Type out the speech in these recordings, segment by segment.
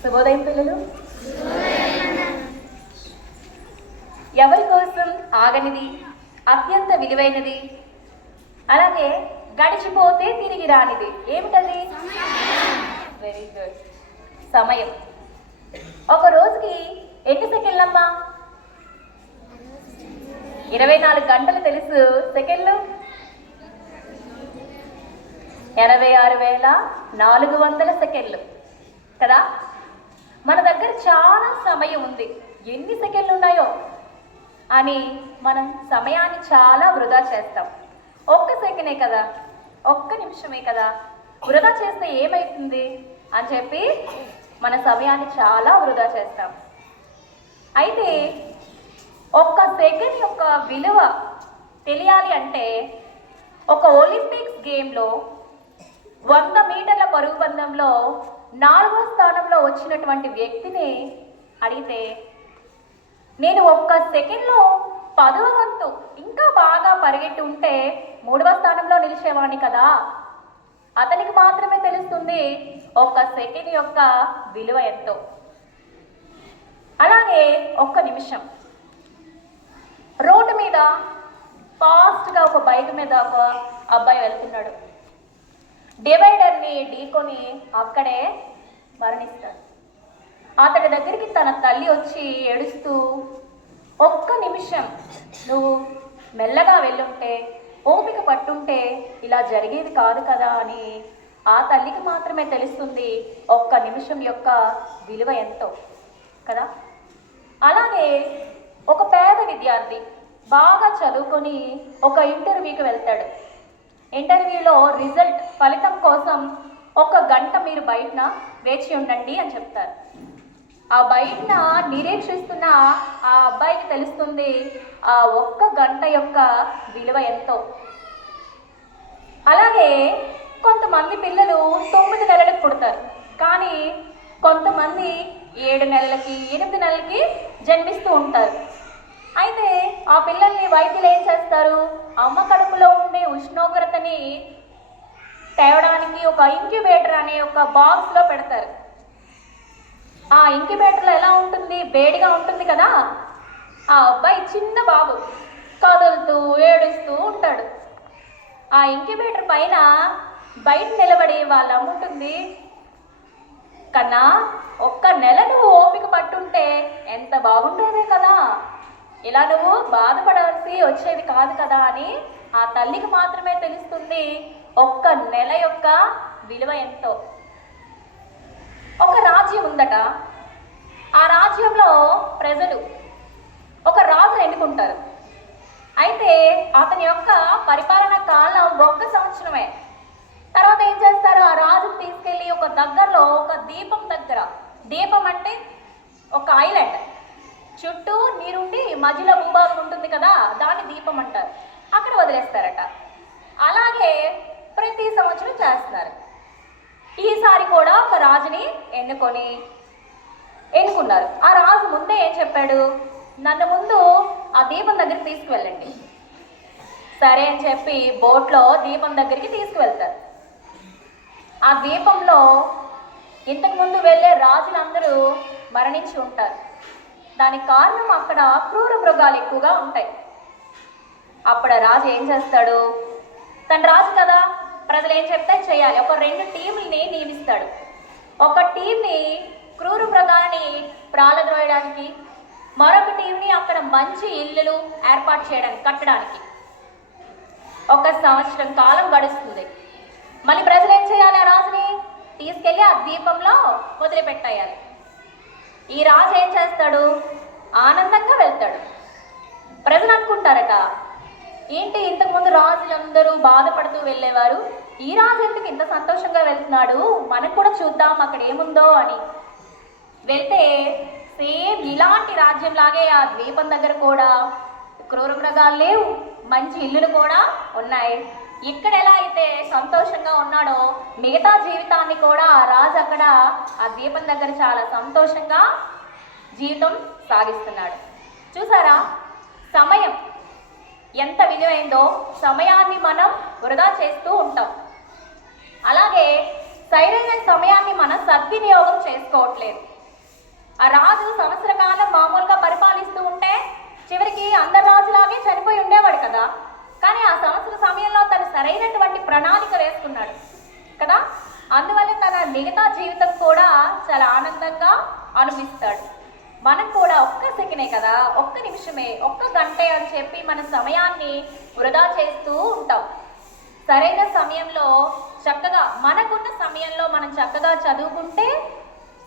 శుభోదయం పిల్లలు. ఎవరి కోసం ఆగనిది, అత్యంత విలువైనది, అలాగే గడిచిపోతే తిరిగి రానిది ఏమిటది? వెరీ గుడ్, సమయం. ఒక రోజుకి ఎన్ని సెకండ్లమ్మా? 24 గంటలు తెలుసు, సెకండ్లు 86,400 సెకండ్లు కదా. మన దగ్గర చాలా సమయం ఉంది, ఎన్ని సెకండ్లు ఉన్నాయో అని మనం సమయాన్ని చాలా వృధా చేస్తాం. ఒక్క సెకండే కదా, ఒక్క నిమిషమే కదా, వృధా చేస్తే ఏమవుతుంది అని చెప్పి మన సమయాన్ని చాలా వృధా చేస్తాం. అయితే ఒక్క సెకండ్ యొక్క విలువ తెలియాలి అంటే ఒక ఒలింపిక్స్ గేమ్లో 100 మీటర్ల పరుగు పందెంలో 4వ స్థానంలో వచ్చినటువంటి వ్యక్తిని అడిగితే, నేను ఒక్క సెకండ్లో 10వ వంతు ఇంకా బాగా పరిగెట్టి ఉంటే 3వ స్థానంలో నిలిచేవాడిని కదా. అతనికి మాత్రమే తెలుస్తుంది ఒక్క సెకండ్ యొక్క విలువ ఎంతో. అలాగే ఒక్క నిమిషం, రోడ్డు మీద ఫాస్ట్గా ఒక బైక్ మీద ఒక అబ్బాయి వెళ్తున్నాడు. డివైడర్ని ఢీకొని అక్కడే మరణిస్తాడు. అతడి దగ్గరికి తన తల్లి వచ్చి ఏడుస్తూ, ఒక్క నిమిషం నువ్వు మెల్లగా వెళ్ళుంటే, ఓపిక పట్టుంటే ఇలా జరిగేది కాదు కదా అని ఆ తల్లికి మాత్రమే తెలుస్తుంది ఒక్క నిమిషం యొక్క విలువ ఎంతో కదా. అలాగే ఒక పేద విద్యార్థి బాగా చదువుకొని ఒక ఇంటర్వ్యూకి వెళ్తాడు. ఇంటర్వ్యూలో రిజల్ట్ ఫలితం కోసం 1 గంట మీరు బయటన వేచి ఉండండి అని చెప్తారు. ఆ బయటన నిరీక్షిస్తున్న ఆ అబ్బాయికి తెలుస్తుంది ఆ 1 గంట యొక్క విలువ ఎంతో. అలాగే కొంతమంది పిల్లలు 9 నెలలకు పుడతారు, కానీ కొంతమంది 7 నెలలకి 8 నెలలకి జన్మిస్తూ ఉంటారు. అయితే ఆ పిల్లల్ని వైద్యులు ఏం చేస్తారు? అమ్మ కడుపులో ఉండే ఉష్ణోగ్రతని తేవడానికి ఒక ఇంక్యుబేటర్ అనే ఒక బాక్స్లో పెడతారు. ఆ ఇంక్యుబేటర్లో ఎలా ఉంటుంది? వేడిగా ఉంటుంది కదా. ఆ అబ్బాయి చిన్న బాబు కదులుతూ ఏడుస్తూ ఉంటాడు. ఆ ఇంక్యుబేటర్ పైన బయట నిలబడి వాళ్ళ అమ్ముంటుంది, కన్నా 1 నెల నువ్వు ఓపిక పట్టుంటే ఎంత బాగుండేదే కదా, ఇలా నువ్వు బాధపడాల్సి వచ్చేది కాదు కదా అని ఆ తల్లికి మాత్రమే తెలుస్తుంది 1 నెల యొక్క విలువ ఎంతో. ఒక రాజ్యం ఉందట. ఆ రాజ్యంలో ప్రజలు ఒక రాజును ఎన్నుకుంటారు. అయితే అతని యొక్క పరిపాలన కాలం 1 సంవత్సరమే. తర్వాత ఏం చేస్తారు? ఆ రాజును తీసుకెళ్ళి ఒక దగ్గరలో ఒక దీపం దగ్గర, దీపం అంటే ఒక ఐలాండ్, చుట్టూ నీరుండి మధ్యలో భూభాగం ఉంటుంది కదా, దాన్ని దీపం అంటారు. అక్కడ వదిలేస్తారట. అలాగే ప్రతి సంవత్సరం చేస్తున్నారు. ఈసారి కూడా ఒక రాజుని ఎన్నుకున్నారు. ఆ రాజు ముందే ఏం చెప్పాడు? నన్ను ముందు ఆ దీపం దగ్గరికి తీసుకువెళ్ళండి. సరే అని చెప్పి బోట్లో దీపం దగ్గరికి తీసుకువెళ్తారు. ఆ దీపంలో ఇంతకుముందు వెళ్ళే రాజులందరూ మరణించి ఉంటారు. దానికి కారణం అక్కడ క్రూర మృగాలు ఎక్కువగా ఉంటాయి. అప్పుడు రాజు ఏం చేస్తాడు? తన రాజు కదా, ప్రజలు ఏం చెప్తే చేయాలి. ఒక 2 టీంలని నియమిస్తాడు. ఒక టీంని క్రూర మృగాలని ప్రాలద్రోయడానికి, మరొక టీంని అక్కడ మంచి ఇల్లులు ఏర్పాటు చేయడానికి, కట్టడానికి. 1 సంవత్సరం కాలం గడుస్తుంది. మళ్ళీ ప్రజలు ఏం చేయాలి? ఆ రాజుని తీసుకెళ్ళి ఆ ద్వీపంలో వదిలిపెట్టేయాలి. ఈ రాజు ఏం చేస్తాడు? ఆనందంగా వెళ్తాడు. ప్రజలు అనుకుంటారట, ఏంటి ఇంతకుముందు రాజులందరూ బాధపడుతూ వెళ్ళేవారు, ఈ రాజు ఎందుకు ఇంత సంతోషంగా వెళ్తున్నాడు, మనకు కూడా చూద్దాం అక్కడ ఏముందో అని. వెళ్తే సేమ్ ఇలాంటి రాజ్యంలాగే ఆ ద్వీపం దగ్గర కూడా క్రూర మృగాలు లేవు, మంచి ఇల్లులు కూడా ఉన్నాయి. ఇక్కడ ఎలా అయితే సంతోషంగా ఉన్నాడో మిగతా జీవితాన్ని కూడా ఆ రాజు అక్కడ ఆ దీపం దగ్గర చాలా సంతోషంగా జీవితం సాగిస్తున్నాడు. చూసారా సమయం ఎంత విలువైందో? సమయాన్ని మనం వృధా చేస్తూ ఉంటాం. అలాగే సరైన సమయాన్ని మనం సద్వినియోగం చేసుకోవట్లేదు. ఆ రాజు సంవత్సర కాలం మామూలుగా పరిపాలిస్తూ ఉంటే చివరికి అందరు రాజులాగే చనిపోయి ఉండేవాడు కదా. కానీ ఆ సంవత్సర సమయంలో తను సరైనటువంటి ప్రణాళిక వేసుకున్నాడు కదా. అందువల్ల తన మిగతా జీవితం కూడా చాలా ఆనందంగా అనిపిస్తాడు. మనం కూడా ఒక్క సెకండే కదా, ఒక్క నిమిషమే, ఒక్క గంటే అని చెప్పి మన సమయాన్ని వృధా చేస్తూ ఉంటాం. సరైన సమయంలో చక్కగా మనకున్న సమయంలో మనం చక్కగా చదువుకుంటే,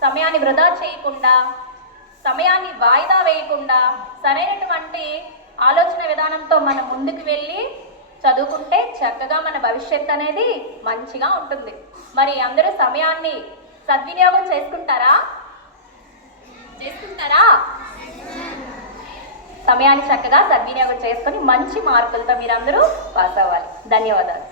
సమయాన్ని వృధా చేయకుండా, సమయాన్ని వాయిదా వేయకుండా, సరైనటువంటి ఆలోచన విధానంతో మనం ముందుకు వెళ్ళి చదువుకుంటే చక్కగా మన భవిష్యత్తు అనేది మంచిగా ఉంటుంది. మరి అందరూ సమయాన్ని సద్వినియోగం చేసుకుంటారా? సమయాన్ని చక్కగా సద్వినియోగం చేసుకొని మంచి మార్కులతో మీరందరూ పాస్ అవ్వాలి. ధన్యవాదాలు.